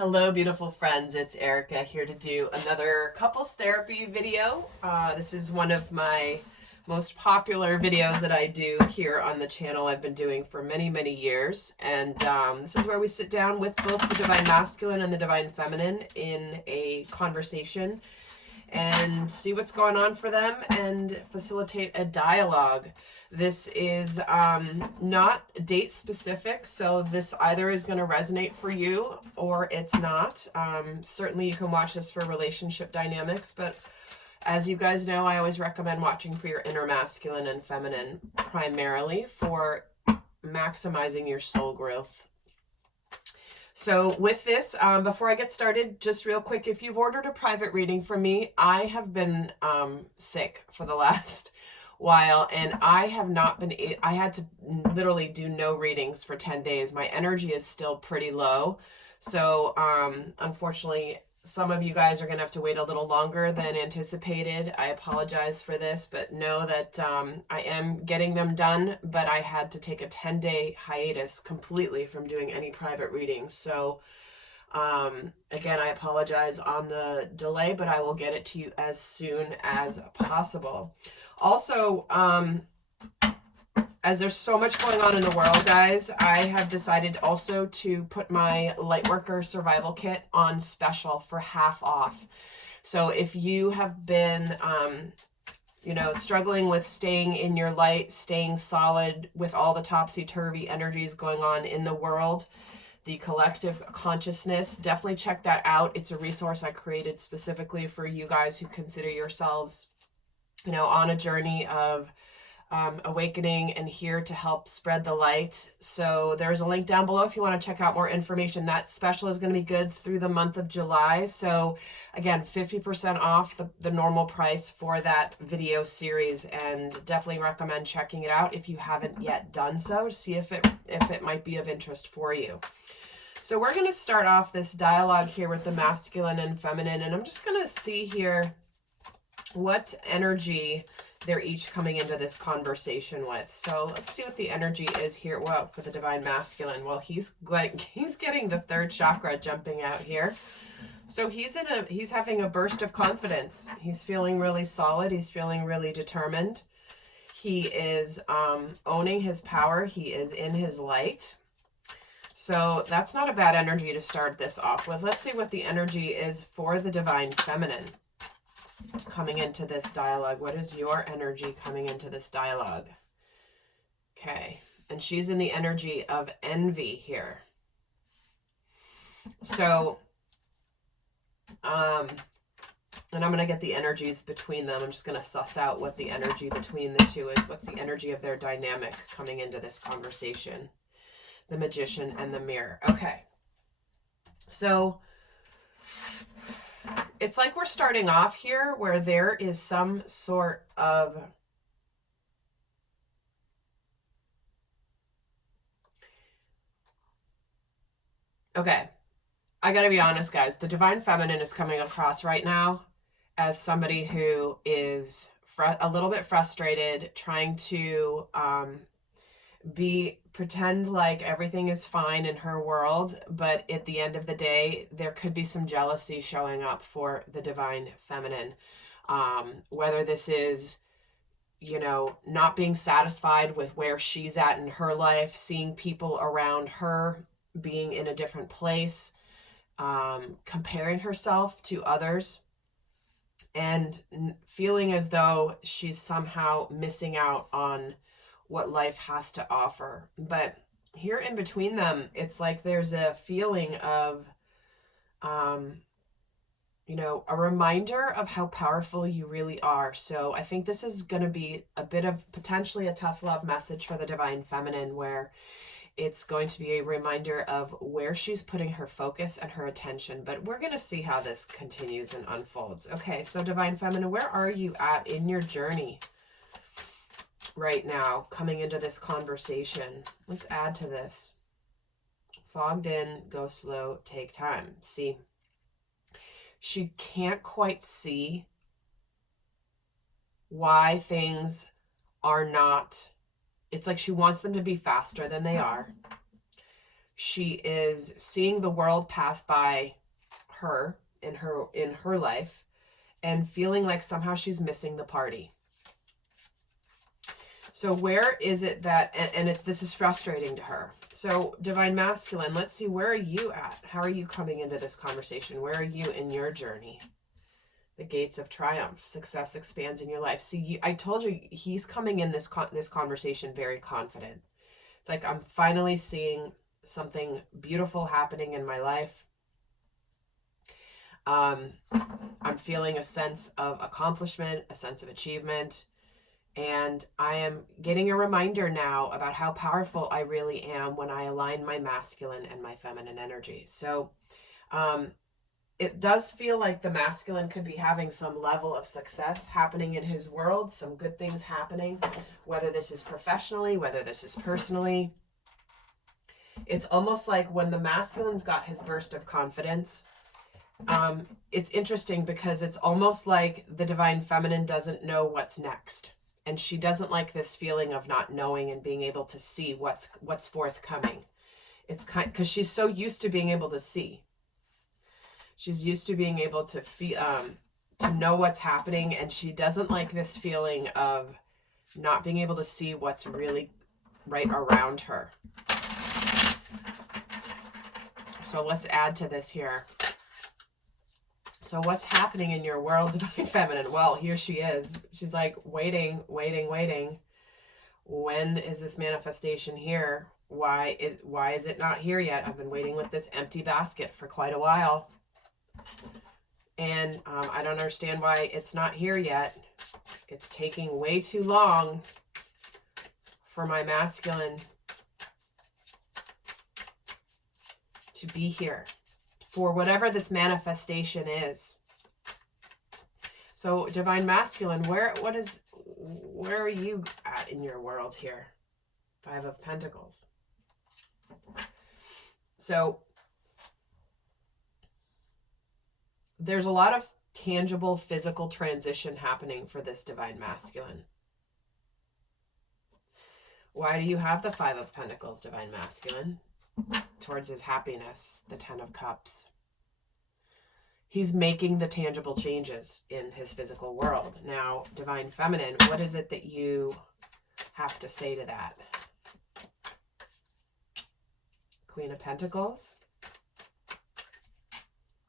Hello, beautiful friends. It's Erica here to do another couples therapy video. This is one of my most popular videos that I do here on the channel. I've been doing for many, many years. And this is where we sit down with both the Divine Masculine and the Divine Feminine in a conversation and see what's going on for them and facilitate a dialogue. This is not date specific, so this either is going to resonate for you or it's not. Certainly you can watch this for relationship dynamics, but as you guys know, I always recommend watching for your inner masculine and feminine primarily for maximizing your soul growth. So with this, before I get started, just real quick, if you've ordered a private reading from me, I have been sick for the last while, and I have not been, I had to literally do no readings for 10 days. My energy is still pretty low. So unfortunately, some of you guys are going to have to wait a little longer than anticipated. I apologize for this, but know that I am getting them done, but I had to take a 10-day hiatus completely from doing any private readings. So again, I apologize on the delay, but I will get it to you as soon as possible. Also, as there's so much going on in the world, guys, I have decided also to put my Lightworker survival kit on special for half off. So if you have been, struggling with staying in your light, staying solid with all the topsy-turvy energies going on in the world, the collective consciousness, definitely check that out. It's a resource I created specifically for you guys who consider yourselves on a journey of awakening and here to help spread the light. So there's a link down below if you want to check out more information. That special is going to be good through the month of July. So again, 50% off the normal price for that video series, and definitely recommend checking it out if you haven't yet done so to see if it might be of interest for you. So we're going to start off this dialogue here with the masculine and feminine, and I'm just going to see here what energy they're each coming into this conversation with. So let's see what the energy is here. Well, for the Divine Masculine, well, he's getting the third chakra jumping out here. So he's having a burst of confidence. He's feeling really solid. He's feeling really determined. He is owning his power. He is in his light. So that's not a bad energy to start this off with. Let's see what the energy is for the Divine Feminine coming into this dialogue. What is your energy coming into this dialogue? Okay. And she's in the energy of envy here. So, and I'm going to get the energies between them. I'm just going to suss out what the energy between the two is. What's the energy of their dynamic coming into this conversation? The Magician and the Mirror. Okay. So it's like we're starting off here where there is some sort of okay, I gotta be honest, guys. The Divine Feminine is coming across right now as somebody who is a little bit frustrated, trying to pretend like everything is fine in her world, but at the end of the day, there could be some jealousy showing up for the Divine Feminine. Whether this is, not being satisfied with where she's at in her life, seeing people around her being in a different place, comparing herself to others, and feeling as though she's somehow missing out on what life has to offer. But here in between them, it's like there's a feeling of, a reminder of how powerful you really are. So I think this is going to be a bit of potentially a tough love message for the Divine Feminine, where it's going to be a reminder of where she's putting her focus and her attention. But we're going to see how this continues and unfolds. Okay, so Divine Feminine, where are you at in your journey right now coming into this conversation? Let's add to this. Fogged in, go slow, take time. See, she can't quite see why things are not, it's like she wants them to be faster than they are. She is seeing the world pass by her in her life and feeling like somehow she's missing the party. So where is it that, and this is frustrating to her. So Divine Masculine, let's see, where are you at? How are you coming into this conversation? Where are you in your journey? The gates of triumph, success expands in your life. See, I told you, he's coming in this conversation very confident. It's like, I'm finally seeing something beautiful happening in my life. I'm feeling a sense of accomplishment, a sense of achievement. And I am getting a reminder now about how powerful I really am when I align my masculine and my feminine energy. So it does feel like the masculine could be having some level of success happening in his world, some good things happening, whether this is professionally, whether this is personally. It's almost like when the masculine's got his burst of confidence, it's interesting because it's almost like the divine feminine doesn't know what's next. And she doesn't like this feeling of not knowing and being able to see what's forthcoming. It's because she's so used to being able to see. She's used to being able to feel, to know what's happening, and she doesn't like this feeling of not being able to see what's really right around her. So let's add to this here. So what's happening in your world, Divine Feminine? Well, here she is. She's like, waiting. When is this manifestation here? Why is it not here yet? I've been waiting with this empty basket for quite a while. And I don't understand why it's not here yet. It's taking way too long for my masculine to be here for whatever this manifestation is. So Divine Masculine, where are you at in your world here? 5 of Pentacles. So there's a lot of tangible physical transition happening for this Divine Masculine. Why do you have the 5 of Pentacles, Divine Masculine? Towards his happiness, the 10 of Cups. He's making the tangible changes in his physical world. Now, Divine Feminine, what is it that you have to say to that? Queen of Pentacles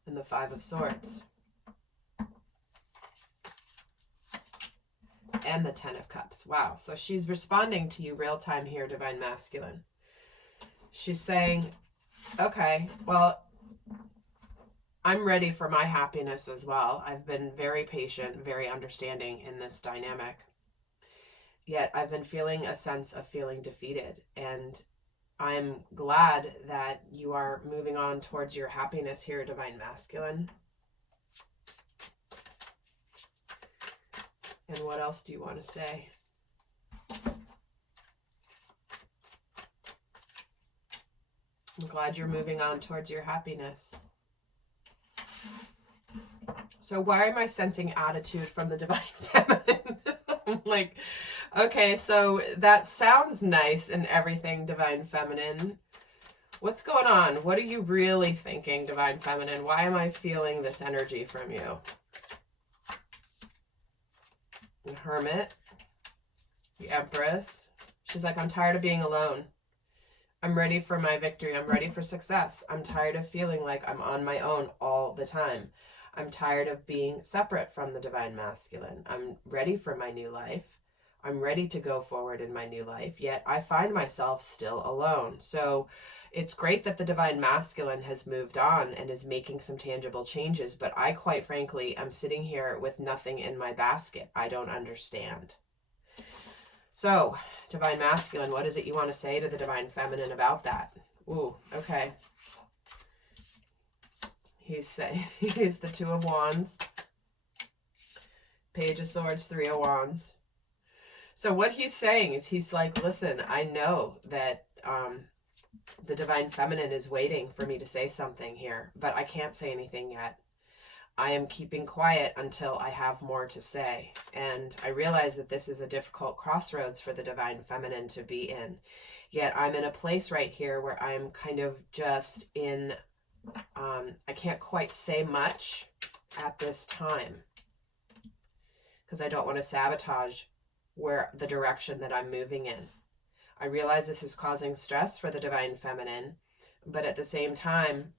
and the 5 of Swords. And the 10 of Cups. Wow. So she's responding to you real time here, Divine Masculine. She's saying, okay, well, I'm ready for my happiness as well. I've been very patient, very understanding in this dynamic. Yet I've been feeling a sense of feeling defeated. And I'm glad that you are moving on towards your happiness here, Divine Masculine. And what else do you want to say? I'm glad you're moving on towards your happiness. So why am I sensing attitude from the Divine Feminine? I'm like, okay, so that sounds nice and everything, Divine Feminine. What's going on? What are you really thinking, Divine Feminine? Why am I feeling this energy from you? The Hermit, the Empress. She's like, I'm tired of being alone. I'm ready for my victory. I'm ready for success. I'm tired of feeling like I'm on my own all the time. I'm tired of being separate from the Divine Masculine. I'm ready for my new life. I'm ready to go forward in my new life, yet I find myself still alone. So it's great that the Divine Masculine has moved on and is making some tangible changes, but I quite frankly am sitting here with nothing in my basket. I don't understand. So, Divine Masculine, what is it you want to say to the Divine Feminine about that? Ooh, okay. He's the 2 of Wands, Page of Swords, 3 of Wands. So what he's saying is he's like, listen, I know that the Divine Feminine is waiting for me to say something here, but I can't say anything yet. I am keeping quiet until I have more to say. And I realize that this is a difficult crossroads for the Divine Feminine to be in. Yet I'm in a place right here where I'm kind of just in, I can't quite say much at this time because I don't want to sabotage the direction that I'm moving in. I realize this is causing stress for the Divine Feminine, but at the same time,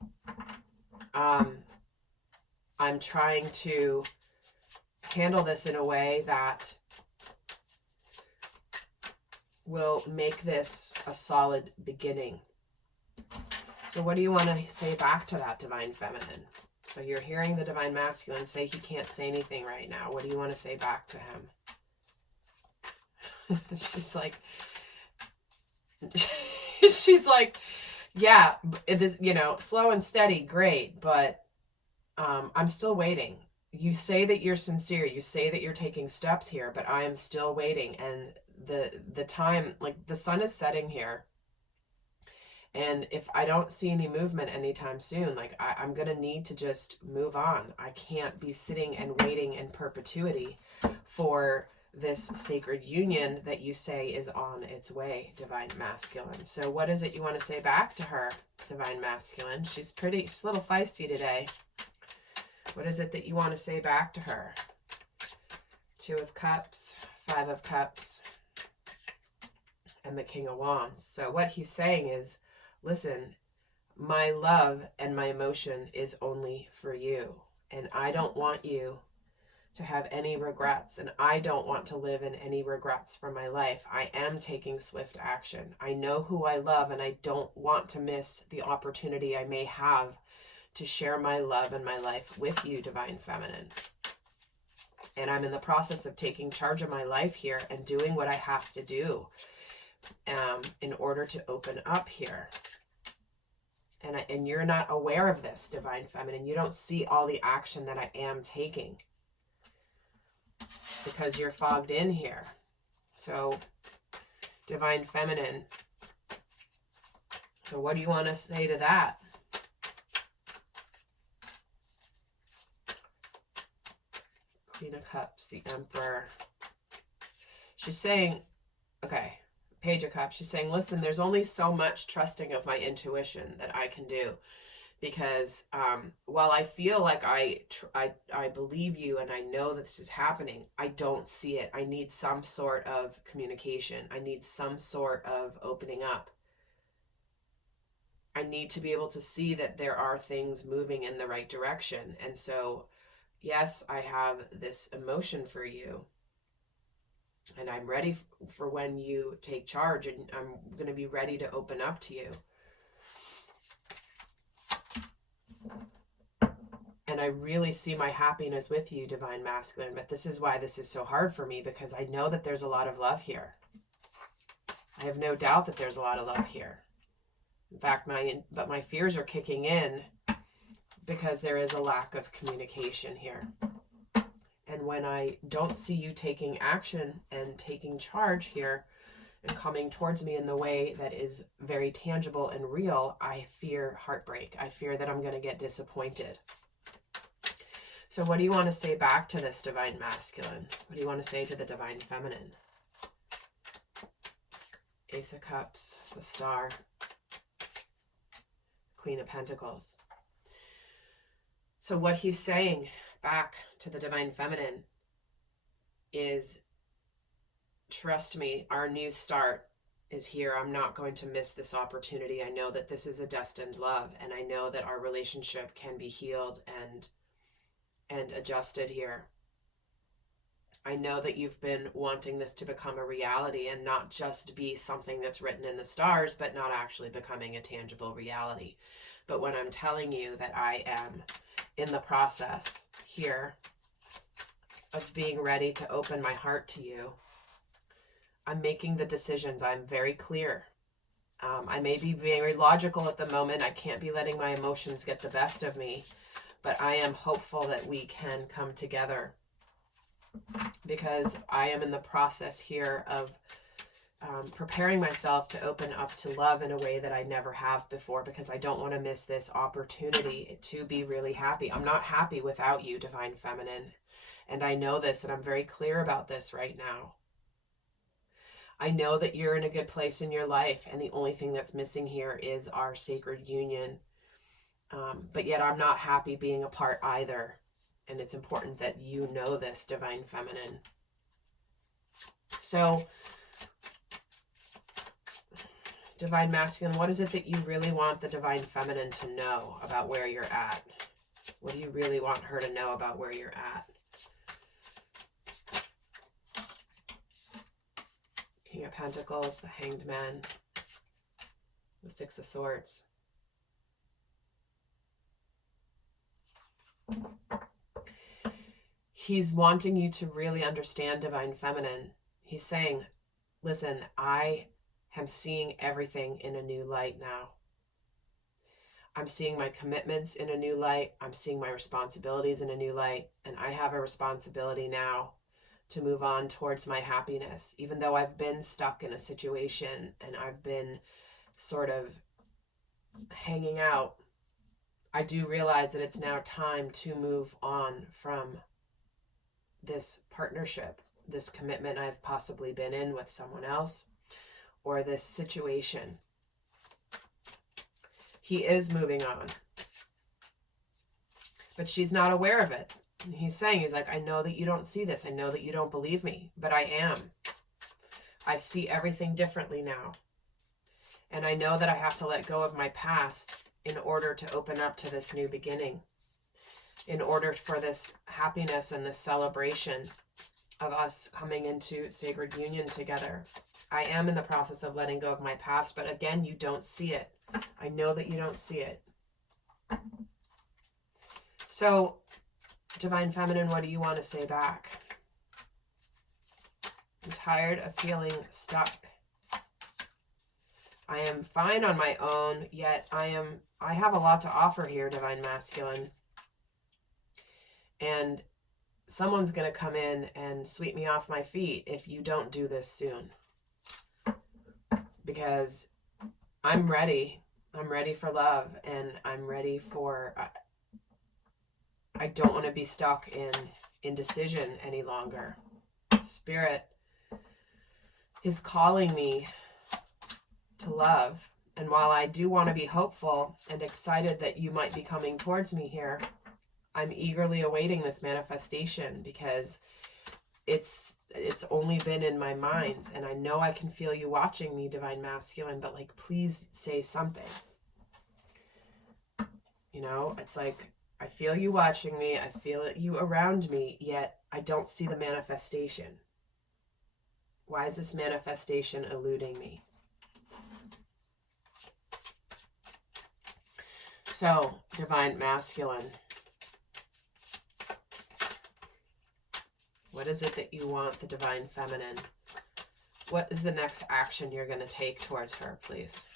I'm trying to handle this in a way that will make this a solid beginning. So what do you want to say back to that Divine Feminine? So you're hearing the Divine Masculine say he can't say anything right now. What do you want to say back to him? She's like, yeah, it is, you know, slow and steady, great, but I'm still waiting. You say that you're sincere, you say that you're taking steps here, but I am still waiting. And the time, like the sun is setting here, and if I don't see any movement anytime soon, like I'm gonna need to just move on. I can't be sitting and waiting in perpetuity for this sacred union that you say is on its way, Divine Masculine. So what is it you want to say back to her, Divine Masculine? She's a little feisty today. What is it that you want to say back to her? 2 of Cups, 5 of Cups, and the King of Wands. So what he's saying is, listen, my love and my emotion is only for you, and I don't want you to have any regrets, and I don't want to live in any regrets for my life. I am taking swift action. I know who I love, and I don't want to miss the opportunity I may have to share my love and my life with you, Divine Feminine. And I'm in the process of taking charge of my life here and doing what I have to do in order to open up here. And you're not aware of this, Divine Feminine. You don't see all the action that I am taking because you're fogged in here. So, Divine Feminine, so what do you want to say to that? Queen of Cups, the Emperor. She's saying, okay, Page of Cups. She's saying, listen, there's only so much trusting of my intuition that I can do. Because while I feel like I believe you and I know that this is happening, I don't see it. I need some sort of communication. I need some sort of opening up. I need to be able to see that there are things moving in the right direction. And so, yes, I have this emotion for you. And I'm ready for when you take charge, and I'm going to be ready to open up to you. And I really see my happiness with you, Divine Masculine, but this is why this is so hard for me, because I know that there's a lot of love here. I have no doubt that there's a lot of love here. In fact, my fears are kicking in because there is a lack of communication here. And when I don't see you taking action and taking charge here and coming towards me in the way that is very tangible and real, I fear heartbreak. I fear that I'm going to get disappointed. So what do you want to say back to this Divine Masculine? What do you want to say to the Divine Feminine? Ace of Cups, the Star, Queen of Pentacles. So what he's saying back to the Divine Feminine is, trust me, our new start is here. I'm not going to miss this opportunity. I know that this is a destined love, and I know that our relationship can be healed and adjusted here. I know that you've been wanting this to become a reality and not just be something that's written in the stars, but not actually becoming a tangible reality. But when I'm telling you that I am in the process here of being ready to open my heart to you, I'm making the decisions. I'm very clear. I may be very logical at the moment. I can't be letting my emotions get the best of me, but I am hopeful that we can come together, because I am in the process here of preparing myself to open up to love in a way that I never have before, because I don't want to miss this opportunity to be really happy. I'm not happy without you, Divine Feminine, and I know this, and I'm very clear about this right now. I know that you're in a good place in your life, and the only thing that's missing here is our sacred union. But yet I'm not happy being apart either. And it's important that you know this, Divine Feminine. So, Divine Masculine, what is it that you really want the Divine Feminine to know about where you're at? What do you really want her to know about where you're at? King of Pentacles, the Hanged Man, the Six of Swords. He's wanting you to really understand, Divine Feminine. He's saying, listen, I am seeing everything in a new light now. I'm seeing my commitments in a new light. I'm seeing my responsibilities in a new light. And I have a responsibility now to move on towards my happiness. Even though I've been stuck in a situation and I've been sort of hanging out, I do realize that it's now time to move on from this partnership, this commitment I've possibly been in with someone else, or this situation. He is moving on, but she's not aware of it. He's saying, he's like, I know that you don't see this. I know that you don't believe me, but I am. I see everything differently now. And I know that I have to let go of my past in order to open up to this new beginning, in order for this happiness and this celebration of us coming into sacred union together. I am in the process of letting go of my past, but again, you don't see it. I know that you don't see it. So, Divine Feminine, what do you want to say back? I'm tired of feeling stuck. I am fine on my own, yet I have a lot to offer here, Divine Masculine. And someone's going to come in and sweep me off my feet if you don't do this soon. Because I'm ready. I'm ready for love, and I'm ready for... I don't want to be stuck in indecision any longer. Spirit is calling me to love. And while I do want to be hopeful and excited that you might be coming towards me here, I'm eagerly awaiting this manifestation because it's only been in my mind. And I know I can feel you watching me, Divine Masculine, but like, please say something. You know, it's like, I feel you watching me. I feel you around me, yet I don't see the manifestation. Why is this manifestation eluding me? So, Divine Masculine, what is it that you want the Divine Feminine? What is the next action you're going to take towards her, please?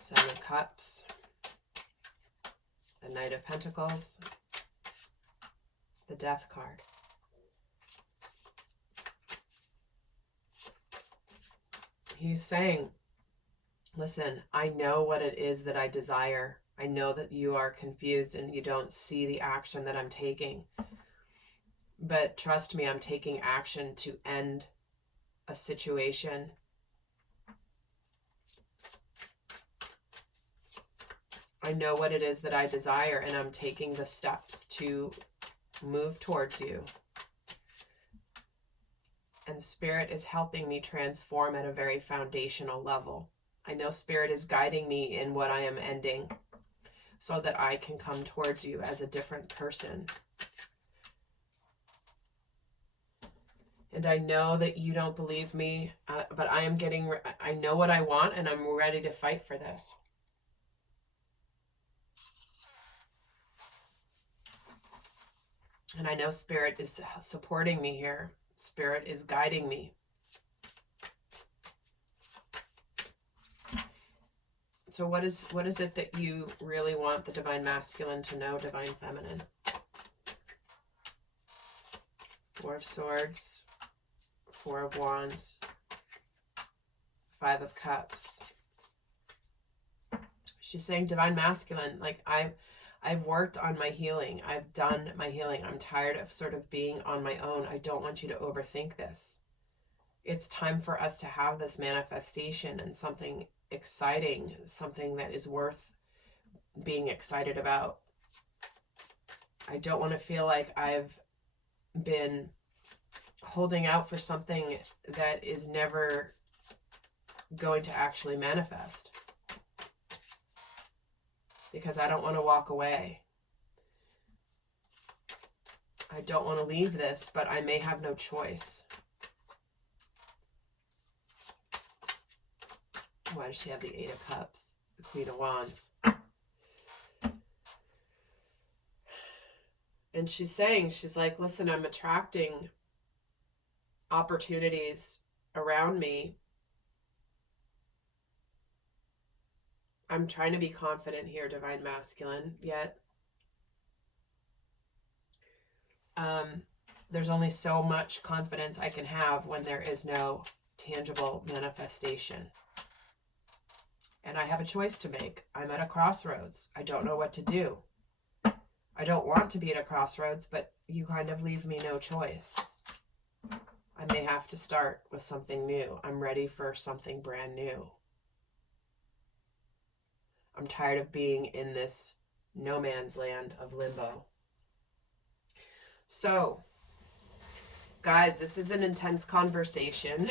Seven of Cups, the Knight of Pentacles, the Death card. He's saying, listen, I know what it is that I desire. I know that you are confused and you don't see the action that I'm taking. But trust me, I'm taking action to end a situation. I know what it is that I desire, and I'm taking the steps to move towards you. And Spirit is helping me transform at a very foundational level. I know Spirit is guiding me in what I am ending so that I can come towards you as a different person. And I know that you don't believe me, but I know what I want, and I'm ready to fight for this. And I know Spirit is supporting me here. Spirit is guiding me. So what is it that you really want the Divine Masculine to know, Divine Feminine? Four of Swords, Four of Wands, Five of Cups. She's saying, Divine Masculine, like I've worked on my healing. I've done my healing. I'm tired of sort of being on my own. I don't want you to overthink this. It's time for us to have this manifestation and something exciting, something that is worth being excited about. I don't want to feel like I've been holding out for something that is never going to actually manifest, because I don't want to walk away. I don't want to leave this, but I may have no choice. Why does she have the Eight of Cups, the Queen of Wands? And she's saying, she's like, listen, I'm attracting opportunities around me. I'm trying to be confident here, Divine Masculine, yet there's only so much confidence I can have when there is no tangible manifestation. And I have a choice to make. I'm at a crossroads. I don't know what to do. I don't want to be at a crossroads, but you kind of leave me no choice. I may have to start with something new. I'm ready for something brand new. I'm tired of being in this no man's land of limbo. So, guys, this is an intense conversation.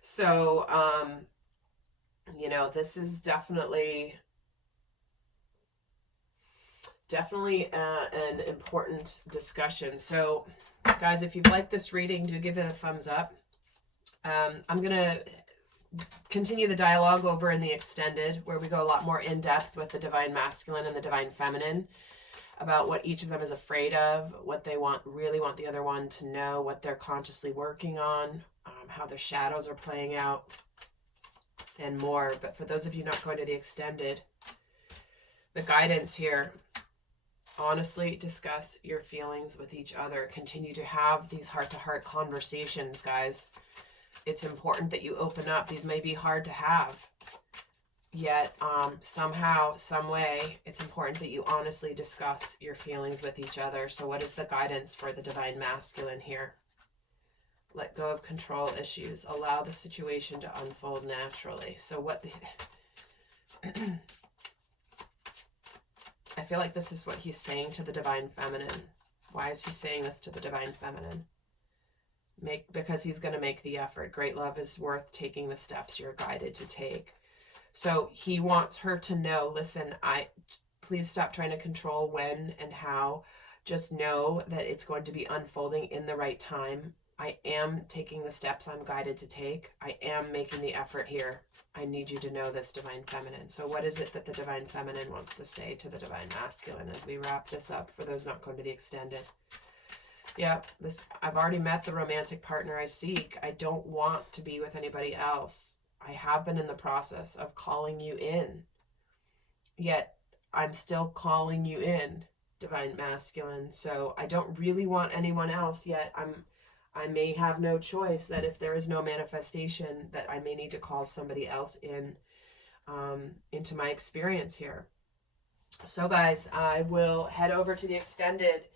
So, you know, this is definitely an important discussion. So, guys, if you've liked this reading, do give it a thumbs up. I'm going to continue the dialogue over in the extended, where we go a lot more in depth with the Divine Masculine and the Divine Feminine about what each of them is afraid of, what they really want the other one to know, what they're consciously working on, how their shadows are playing out, and more. But for those of you not going to the extended, the guidance here: honestly discuss your feelings with each other. Continue to have these heart-to-heart conversations, guys. It's important that you open up. These may be hard to have, yet somehow, some way, it's important that you honestly discuss your feelings with each other. So what is the guidance for the Divine Masculine here? Let go of control issues. Allow the situation to unfold naturally. So what I feel like this is what he's saying to the Divine Feminine. Why is he saying this to the Divine Feminine? Because he's going to make the effort. Great love is worth taking the steps you're guided to take. So he wants her to know, listen, please stop trying to control when and how. Just know that it's going to be unfolding in the right time. I am taking the steps I'm guided to take. I am making the effort here. I need you to know this, Divine Feminine. So what is it that the Divine Feminine wants to say to the Divine Masculine as we wrap this up for those not going to the extended? Yeah, I've already met the romantic partner I seek. I don't want to be with anybody else. I have been in the process of calling you in. Yet I'm still calling you in, Divine Masculine. So I don't really want anyone else, yet I may have no choice, that if there is no manifestation, that I may need to call somebody else in into my experience here. So guys, I will head over to the extended.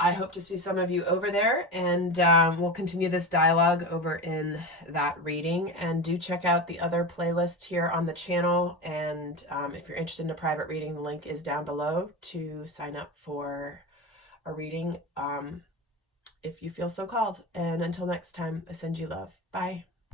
I hope to see some of you over there, and we'll continue this dialogue over in that reading. And do check out the other playlists here on the channel. And if you're interested in a private reading, the link is down below to sign up for a reading if you feel so called. And until next time, I send you love. Bye.